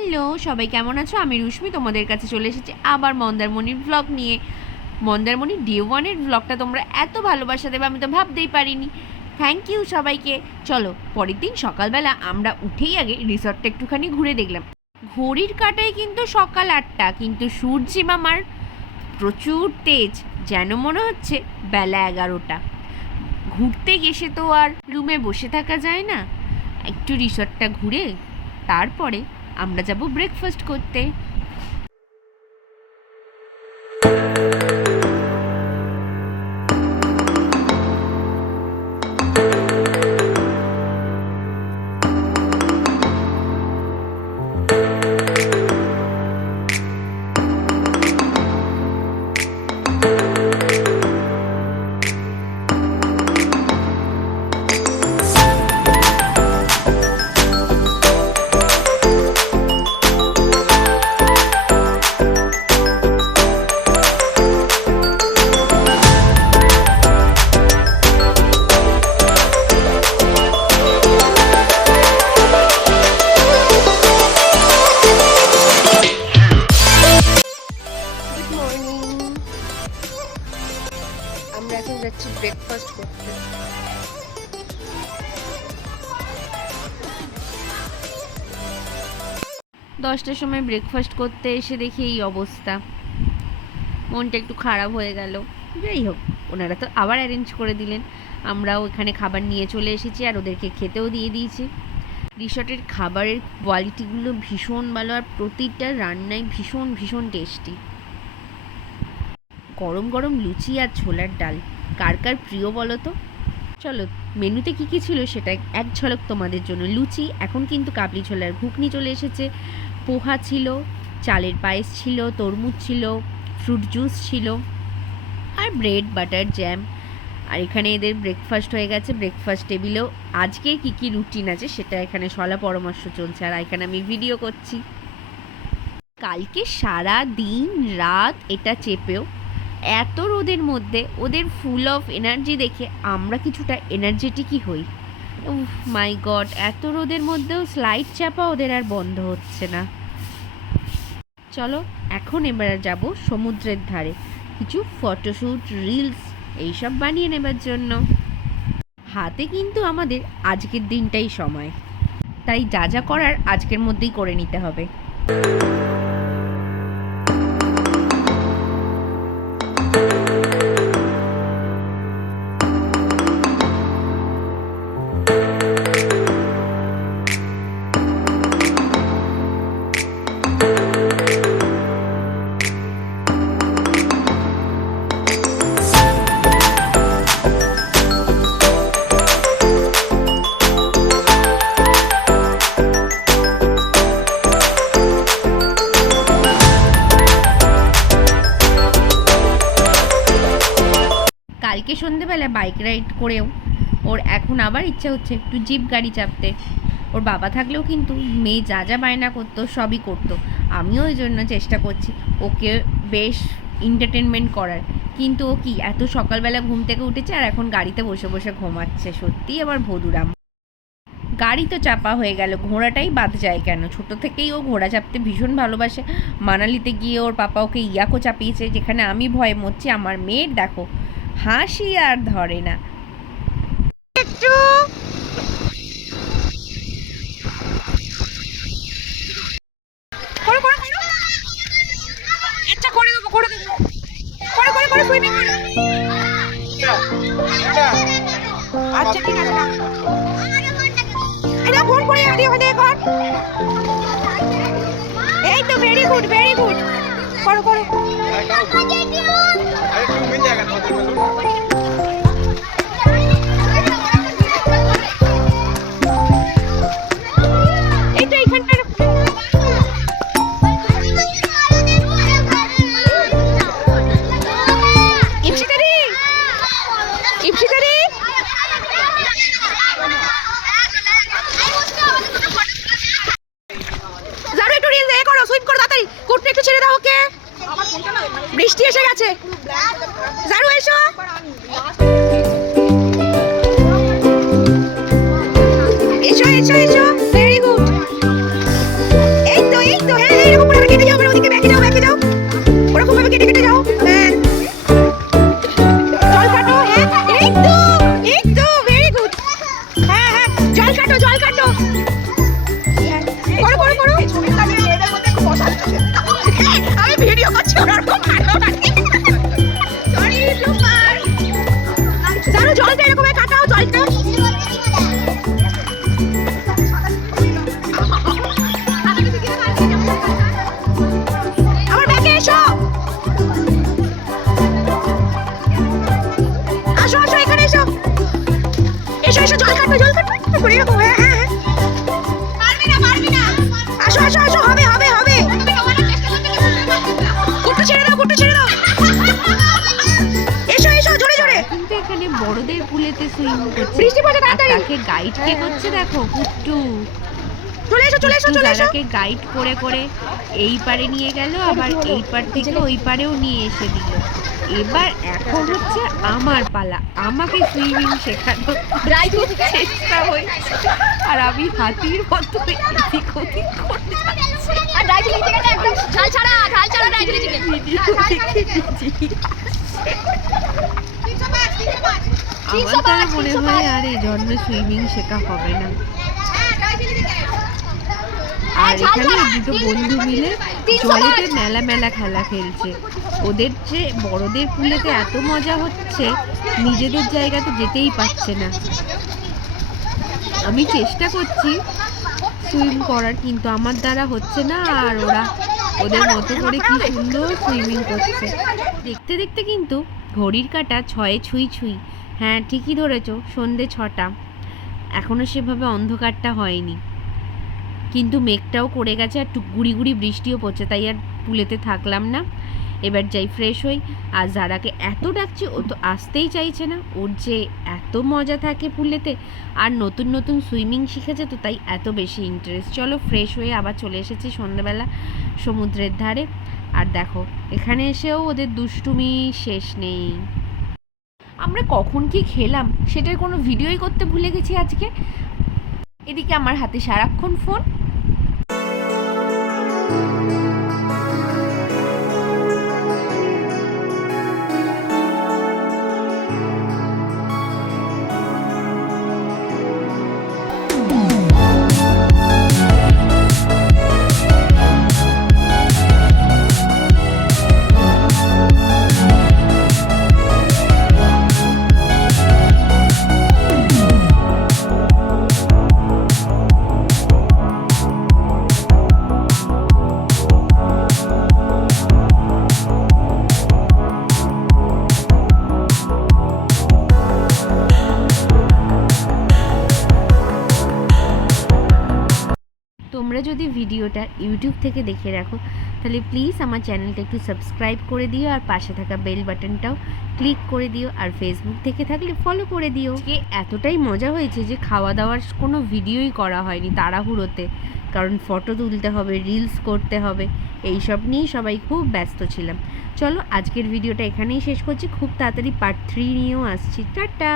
Hello সবাই, কেমন আছো? আমি রুশ্মি তোমাদের কাছে চলে এসেছি আবার মন্দারমণির ব্লগ নিয়ে। মন্দারমণি ডে 1-এর ব্লগটা তোমরা এত ভালোবাসা দেবে আমি তো ভাবতেই পারিনি। থ্যাংক ইউ সবাইকে। চলো, পরের দিন সকালবেলা আমরা উঠেই আগে রিসর্টটা একটুখানি ঘুরে দেখলাম। ঘড়ির কাঁটায় কিন্তু সকাল 8টা, কিন্তু সূর্যি মামার প্রচুর তেজ, যেন মনে হচ্ছে বেলা 11টা। ঘুরতে গেছে তো আর রুমে বসে থাকা যায় না, একটু রিসর্টটা ঘুরে তারপরে আমরা যাব ব্রেকফাস্ট করতে। আমরা এখন যাচ্ছি ব্রেকফাস্ট করতে। 10টার সময় ব্রেকফাস্ট করতে এসে দেখি এই অবস্থা, মনটা একটু খারাপ হয়ে গেল। যাই হোক, ওনারা তো আবার অ্যারেঞ্জ করে দিলেন, আমরাও এখানে খাবার নিয়ে চলে এসেছি আর ওদেরকে খেতেও দিয়ে দিয়েছি। রিসর্টের খাবারের কোয়ালিটিগুলো ভীষণ ভালো আর প্রতিটা রান্নাই ভীষণ ভীষণ টেস্টি। গরম গরম লুচি আর ছোলার ডাল কার কার প্রিয় বলো তো? চলো, মেনুতে কী কী ছিল সেটা এক ঝলক তোমাদের জন্য। লুচি, এখন কিন্তু কাবলি ছোলার ঘুগনি চলে এসেছে, পোহা ছিল, চালের পায়েস ছিল, তরমুজ ছিল, ফ্রুট জুস ছিল, আর ব্রেড বাটার জ্যাম। আর এখানে এদের ব্রেকফাস্ট হয়ে গেছে। ব্রেকফাস্ট টেবিলেও আজকে কী কী রুটিন আছে সেটা এখানে সলা পরামর্শ চলছে, আর এখানে আমি ভিডিও করছি। কালকে সারা দিন রাত এটা চেপেও এত রোদের মধ্যে ওদের ফুল অফ এনার্জি দেখে আমরা কিছুটা এনার্জেটিকই হই। উফ মাই গড, এত রোদের মধ্যেও স্লাইড চাপা ওদের আর বন্ধ হচ্ছে না। চলো, এখন এবার যাব সমুদ্রের ধারে কিছু ফটোশ্যুট, রিলস এইসব বানিয়ে নেবার জন্য। হাতে কিন্তু আমাদের আজকের দিনটাই সময়, তাই যা যা করার আজকের মধ্যেই করে নিতে হবে। কালকে সন্ধেবেলা বাইক রাইড করেও ওর এখন আবার ইচ্ছা হচ্ছে একটু জিপ গাড়ি চাপতে। ওর বাবা থাকলেও কিন্তু মেয়ে যা যা বায়না করতো সবই করতো। আমিও ওই জন্য চেষ্টা করছি ওকে বেশ এন্টারটেনমেন্ট করার, কিন্তু ও কি এত সকালবেলা ঘুম থেকে উঠেছে আর এখন গাড়িতে বসে বসে ঘুমাচ্ছে। সত্যিই আবার ভদুরাম। গাড়ি তো চাপা হয়ে গেল, ঘোড়াটাই বাদ যায় কেন? ছোট থেকেই ও ঘোড়া চাপতে ভীষণ ভালোবাসে। মানালিতে গিয়ে ওর পাপা ওকে ইয়াকো চাপিয়েছে, যেখানে আমি ভয়ে মরছি। আমার মেয়ের দেখো হাসি আর ধরে না। একটু করে করে আচ্ছা করে দেবো করে দেবো করে করে করে সুইমিং করে। আচ্ছা ঠিক আছে, এটা ফোন করে আদি হয়ে কর। এই তো ভেরি গুড ভেরি গুড, করো করো। বৃষ্টি এসে গেছে, জারু এসো। এসো এসো এসো, ভেরি গুড। এই তো এই জারাকে গাইড কে করছে দেখো, পুট্টু চলে এসো জারাকে গাইড করে করে এই পারে নিয়ে গেল, আবার এই পার থেকে ওই পারেও নিয়ে এসে দিল। এবার এখন হচ্ছে আমার পালা, আমাকে সুইমিং শেখানো চেষ্টা হয়েছে, আর আমি হাতির মতো এদিক ওদিক করে যাচ্ছি। আর দার্জিলিং থেকে একদম ঝাল ছাড়া দার্জিলিং থেকে ভিডিও দেখে নিজেই আমার তার মনে হয় আর এই জন্য সুইমিং শেখা হবে না। আর এখানে দুটো বন্ধু মিলে জলেতে মেলা মেলা খেলা খেলছে। ওদের যে বড়দের পুলেতে এত মজা হচ্ছে, নিজেদের জায়গাতে যেতেই পারছে না। আমি চেষ্টা করছি সুইম করার, কিন্তু আমার দ্বারা হচ্ছে না। আর ওরা ওদের মতো করে কি সুন্দর সুইমিং করছে। দেখতে দেখতে কিন্তু ঘড়ির কাঁটা 6-এ ছুঁই ছুঁই। হ্যাঁ, ঠিকই ধরেছ, সন্ধে 6টা। এখনও সেভাবে অন্ধকারটা হয়নি, কিন্তু মেঘটাও করে গেছে, আর গুড়ি গুড়ি বৃষ্টিও পড়ছে। তাই আর পুলেতে থাকলাম না, এবার যাই ফ্রেশ হই। আর যারাকে এত ডাকছি, ও তো আসতেই চাইছে না। ওর যে এত মজা থাকে পুলেতে, আর নতুন নতুন সুইমিং শিখেছে, তো তাই এত বেশি ইন্টারেস্ট। চলো ফ্রেশ হয়ে আবার চলে এসেছি সন্ধ্যাবেলা সমুদ্রের ধারে। আর দেখো এখানে এসেও ওদের দুষ্টুমি শেষ নেই। আমরা কখন কি খেলাম সেটার কোনো ভিডিওই করতে ভুলে গেছি আজকে। এদিকে আমার হাতে সারাক্ষণ ফোন। তোমরা যদি ভিডিওটা ইউটিউব থেকে দেখে রাখো, তাহলে প্লিজ আমার চ্যানেলটা একটু সাবস্ক্রাইব করে দিও, আর পাশে থাকা বেল বাটনটাও ক্লিক করে দিও, আর ফেসবুক থেকে থাকলে ফলো করে দিও। আজকে এতটাই মজা হয়েছে যে খাওয়া দাওয়ার কোনো ভিডিওই করা হয়নি তাড়াহুড়োতে, কারণ ফটো তুলতে হবে, রিলস করতে হবে, এইসব নিয়েই সবাই খুব ব্যস্ত ছিলাম। চলো আজকের ভিডিওটা এখানেই শেষ করছি, খুব তাড়াতাড়ি পার্ট 3 নিয়েও আসছি। টাটা।